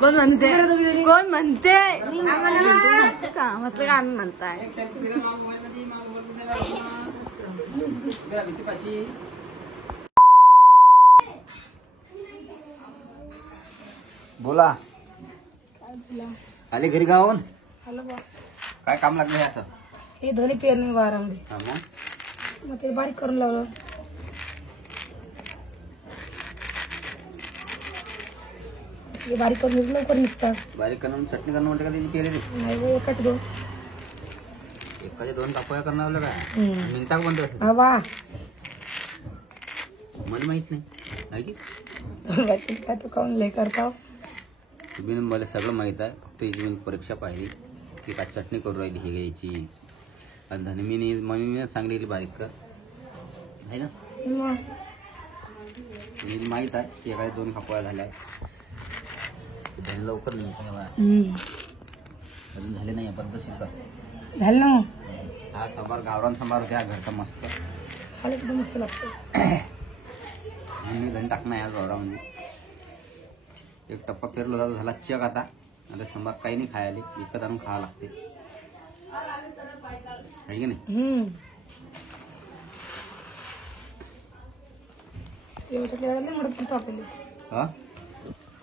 कोण म्हणते कोण म्हणते का म्हटलं का आम्ही म्हणताय बोला आले घरी गावून हॅलो बा काय काम लागलं हे असं हे धने पेरणी वारामध्ये हा मग मग ते बारीक करून लावलं हे बारीक करून लवकर निघतात बारीक करून चटणी करणं म्हणते का त्याची पेरेली नाही बा, एकाच दोन एकाचे 2 कापोया करणार का मिनटाक बनतो असं हा वा मला माहित नाही आहे की काय तू काऊन लय करता तुम्ही मला सगळं माहित आहे फक्त याची मी परीक्षा पाहिली की काय चटणी करू राहिली हे घ्यायची आणि धनमीने मम्मीने सांगलेली बारीक कर आहे ना मग मी माहित आहे की एखाद्या 2 कापोया झाल्या धन लवकर निघतो अजून झाले नाही पद्धतशीर कर झालं ना मग हा सांबार गावरान सांबार त्या घरचा मस्त खाली किती मस्त लागतं मी धन टाकणार या गावरामध्ये एक टप्पा पेरलो जातो झाला चक आता सांबार काही नाही खायला विकत आणून खावं लागते आहे की नाही एवढं टाकलं नाही म्हणत पुरता आपल्याला हा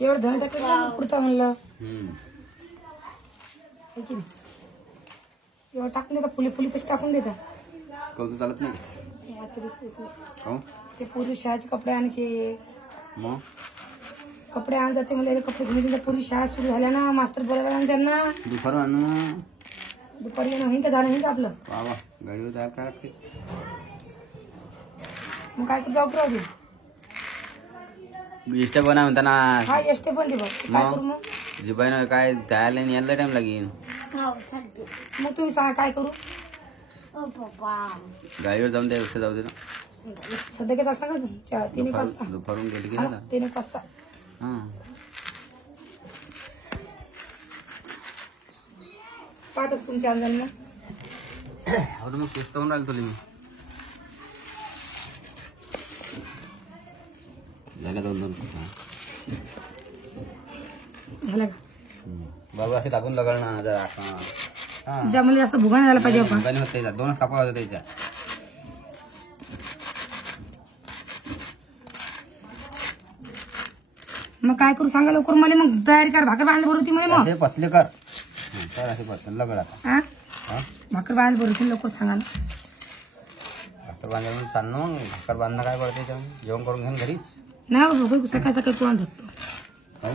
एवढं धन टाकलं पुरता म्हणलं हम्म. है की नाही एवढं टाकून देता फुली फुली पैसे टाकून देता कौतुक चालत नाही हे आजच्या दिवशी देत नाही. काहून? ते पूर्वी शाळेचे कपडे आणायचे मग कपडे आण जाते मला कपडे घेऊन येते. पूर्वी शाळा सुरू झाल्या ना मास्तर बोलायला लागले त्यांना दुपारून आणून दुपारी येणं होईन का झालं होईन का आपलं वा गाडीवर जायला काय लागते मग काय करतो जाऊ राहू दे इष्ट बना म्हणताना हा एसटे पण दे बघ काय करू मग जिबाईनं काय जायला आणि यायला टाइम लागेल मग तुम्ही सांगा काय करू गाडीवर जाऊन त्या जाऊ दे ना सध्या घेत असता का 3 वाजता दुपारून गेली की झालं 3 वाजता हा पाहतच तुमच्या अंदाज हो तर मग तेच तर राहिलो तुला मी झाल्या 2 झालं का बाबा असे टाकून लागल ना जरा जमले जास्त भुगा नाही झाला पाहिजे आपण होत त्याच्या 2च कापा होत्या त्याच्या मग काय करू सांगा लवकर मला मग तयारी कर भाकर बांधायला बरोबर मला मग असे पतले कर तर असे पतले लगड आता हा हा भाकर बांधायला बरोबर लवकर सांगा ना भाकर बांधायला चालणं मग भाकर बांधणं काय पडते त्याच्यामध्ये जेवण करून घेऊन घरीच नाही बघू सकाळी सकाळी पुरण धरतो काय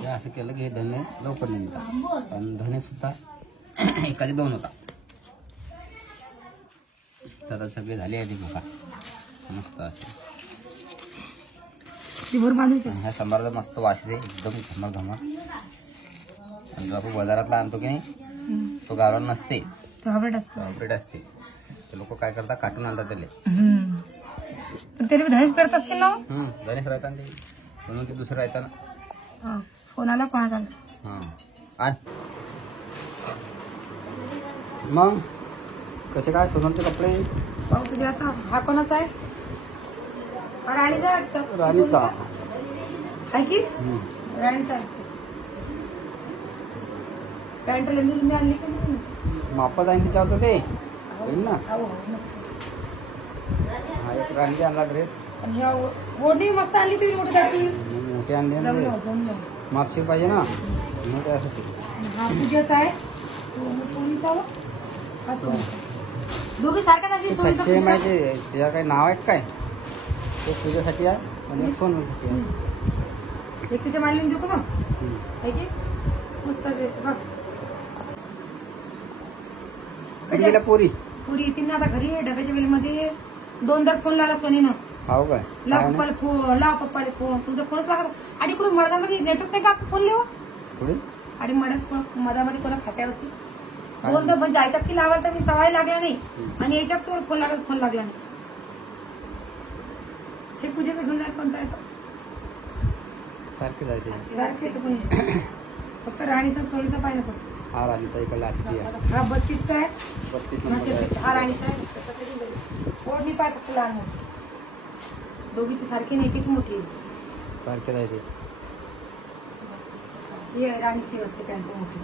हे असं केलं की हे धने लवकर निघतात आणि धने सुद्धा एकाचे 2 होता आता सगळे झाले आहे ते भोका मस्त असे ती भर बांधायची ह्या सांबारचा मस्त वास आहे एकदम घमर घमर आणि जो आपण बाजारातला आणतो की नाही तो गावरान नसते तो हाबरेट असतो ऑपरेट असते ते लोक काय करतात काटून आणतात त्याले पण तरी धनेच करत असतील ना धनेच राहतात ते म्हणून ते दुसरं राहतात ना हा फोन आला कोणाचा हां आण मग कसे काय सोनलचे कपडे पाहू कधी आता हा कोणाचा आहे राणीचा वाटतं राणीचा आहे की राणीचा आहे पॅन्ट लेंडी तुम्ही आणली की नाही मापत आहे तिच्यावर ते होईल ना हो मस्त हा एक राणी आणला ड्रेस आणि ह्या ओढणी मस्त आणली तुम्ही मोठी टाकी मोठे आणले ना ते. जमलं मापशीर पाहिजे ना मग त्यासाठी हा तुझ्याचा आहे सोनीचा हा सोनीचा दोघे सारख्याच अशी सोनीचा सेम आहे ते त्याचं काही नाव आहे काय ते तुझ्यासाठी आहे आणि एक सोनूसाठी आहे एक तिच्या मालिनी देऊ का मग आहे की मस्त ड्रेस बघ कधी गेल्या पोरी पुरी येतील ना आता घरी डब्याच्या वेळेमध्ये 2 फोन लावला सोनीनं हो काय लाव पप्पाला फोन लाव पप्पाला फोन तुझा फोनच लागत आणि कुठं मधामध्ये नेटवर्क नाही का फोन लिहा पुढे आणि मधामध्ये कोणा खात्यावरती 2 पण जायच्यात की लावायला तर मी तवाही लागला नाही आणि याच्यात तुम्हाला फोन लागला नाही हे पूजेचं घेऊन जायचं कोणता येतो सारखे जायचे सारखे येतो कोणी फक्त राणीचा सोनीचा पाहिजे फक्त हा राणीचा इकडला आजची आहे. हा 32चा आहे 32 नंबर आहे. हा राणीचा आहे. ओढणी पाय फक्त लहान मोठी दोघीची सारखी नाही एकीच मोठी आहे. सारखे राहते. ही आहे राणीची वाटते पॅन्ट मोठी.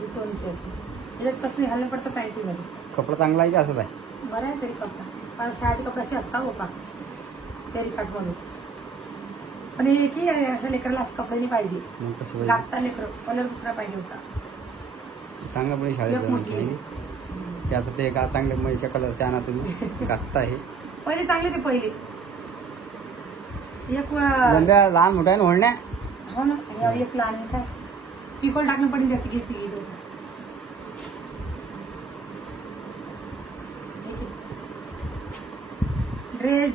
ही सोनीची अशी याच्यात कसं नाही घालणं पडतं पॅन्टीमध्ये. कपडा चांगला आहे की असंच आहे? बरं आहे तरी कपडा मला शाळेचे कपड्याचे असता हो का तरी काटमध्ये पण हे की अशा लेकराला असे कपडे नाही पाहिजे मग कसं पाहिजे? लागता लेकर कलर दुसरा पाहिजे होता. सांगा पण शाळेत एक मोठी आहे. की आता ते का चांगले मग एका कलरचे आणा तुम्ही घासता आहे. पहिले चांगले ते पहिले एक गंध्या लहान मोठ्या आहे ना ओढण्या. हो ना या एक लहान आहे काय पिकोल टाकणं पडेल त्याची घेतली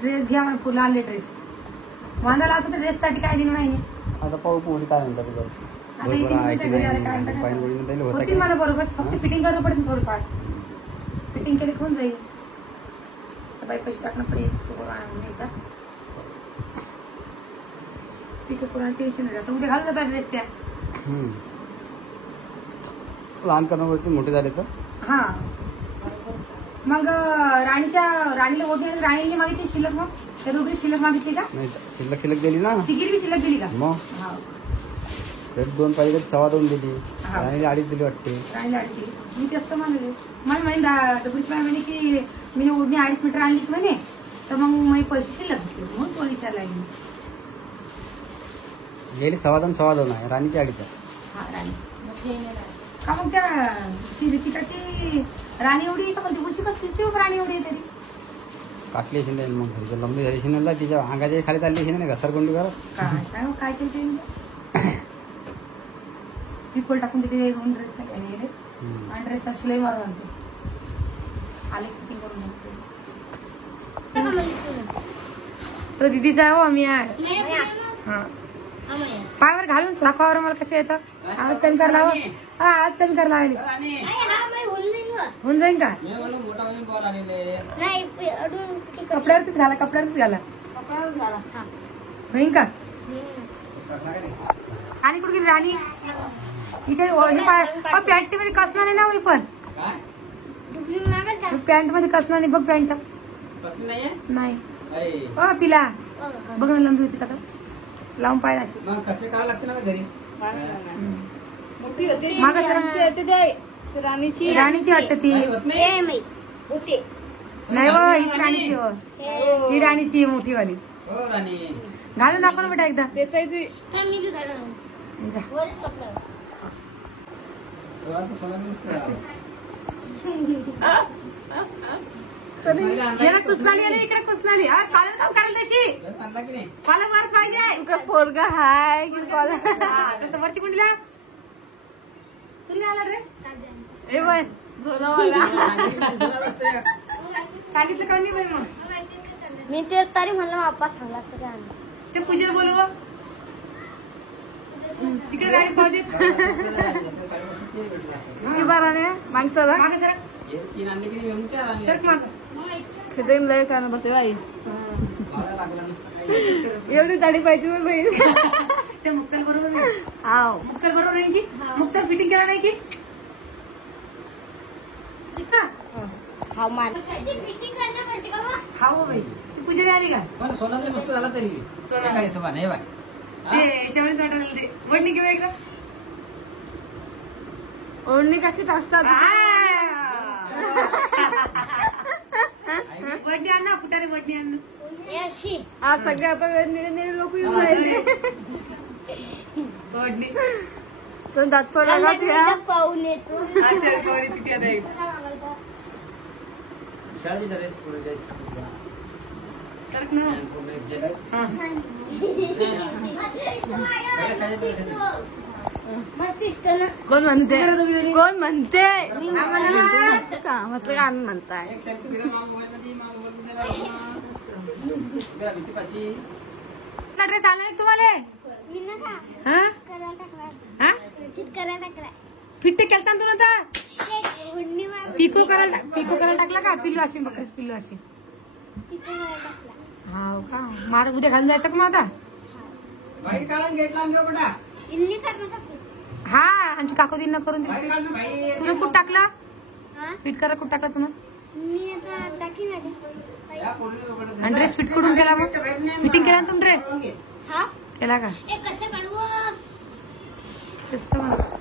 ड्रेस घ्या मला फुलं आणले ड्रेस वांदाला असं तर ड्रेस साठी काय नाही माहिती. आता पाहू पोरी काय म्हणतात तुझं. आता इथे म्हणते घरी आलं काय म्हणतात. होती मला बरोबर फक्त फिटिंग करणं पडेल थोडंफार फिटिंग केली होऊन जाईल. बाई पैसे टाकणं पडेल एकदा पिकअप करून टेन्शन नाही जातं. उद्या घालून जातात ड्रेस त्या लहान करण्यावरती मोठे झाले तर हा मग राणीला मोठी राणीने मागितली शिल्लक मग त्या दोघी शिल्लक मागितली का नाही शिल्लक शिल्लक दिली ना तिघीने शिल्लक दिली का मग हा रेट 2 पाहिजे 2.25 दिली हा. आणि 2.5 दिली वाटते. राणीला 2.5 दिली मी तेच म्हणले मला म्हणे डबुलची म्हणे की मी ओढणी 2.5 मीटर आणली म्हणे तर मग मी पैसे शिल्लक दिले म्हणून तो विचारला गेली 2.25 आहे राणीची 2.5 हा राणी का मग त्या तिकाची राणी एवढी आहे का पण ती उशी कसं दिसते हो राणी एवढी आहे तरी काटली असेल त्याने मग घरी लंबी झाली असेल ना तिच्या अंगाच्या खाली चालली असेल ना घसरगुंडी करत. काय सांग काय केलं ते पिकोल टाकून तिथे 2 ड्रेस गेले आणि ड्रेसचा शिलाई मारून आणते आले किती करून तो दिदीचा आहे हो आम्ही हा पायावर घालून साफावर मला कसे येतं आज कमी कर लावा हा आज कमी कर लावली होऊन जाईन का कपड्यावरतीच घाला कपड्यावरतीच घाला होईन का आणि कुठे गेली राणी पॅन्ट मध्ये कसणार नाही ना मी पण पॅन्ट मध्ये कसणार नाही बघ पॅन्ट नाही हो पिला बघ ना लंबी होती का लावून पाहिजे अशी करावं लागते ना घरी. मागं राणीची वाटतं ती नाही हो ही राणीची हो ही राणीची मोठी वाली हो राणी घालून दाखव ना बेटा एकदा याला कुसनाली आहे इकडे कुसनाली हा कॉलर काम करायला तशी कॉलर वर पाहिजे पोरगा हाय की कॉल तसं वरची कुंडीला तुला आला ड्रेस ए बाय सांगितलं का नाही बाई मग मी ते तरी म्हणलं बाप्पा सांगला सगळ्या ते पूजेला बोलव तिकडे गाडी पाहू की बरं नाही माणसाला मागे सर सरच माग खेळून लय का बघते बाई एवढी दाढी पाहिजे मग बहीण ते मुक्ताल बरोबर नाही हाव मुक्ताल बरोबर नाही की मुक्ताल फिटिंग केला नाही की हाव मान हा हो बाई ती पूजेला आली का पण सोनाची मस्त झाला तरी सोना. काय हिशोबा नाही बाय ते याच्यावरच वाटायला ते वडणी किंवा एकदा ओढणी कशी टाकतात वडणी आण ना फुटाने वडणी आण आज सगळे आता वेगवेगळे लोक येऊन राहिले वडणी सो दात पडला पाहून येतो अच्छा गौरी तिथे आता येईल. शाळेची ड्रेस पुढे द्यायची सरक ना हा. मस्त दिसतो ना कोण म्हणते कोण म्हणते मी म्हणते का म्हटलं का आम्ही म्हणताय एक सेल्फी घ्या मोबाईल मध्ये भीतीपाशी कुठला ड्रेस आला नाही तुम्हाला मी ना का हा करायला टाकला हा फिट करायला टाकला फिट्टे केलता ना तू आता ते ओढणी मार पिको करायला टाकला का पिल्लू अशी बकरीच पिल्लू अशी तिथे करायला टाकला हा का मार उद्या घालून जायचं का मग आता इल्ली करणं काकू. हा आमची काकोदींना करून दिली तुला कुठं टाकला हा? फिट करा कुठं टाकला तुम्हाला मी आता टाकीन आधी. आणि ड्रेस फिट करून केला मग फिटिंग केला ना तुम्ही ड्रेस हा? केला का ए कसं काढू? तेच तर म्हणा.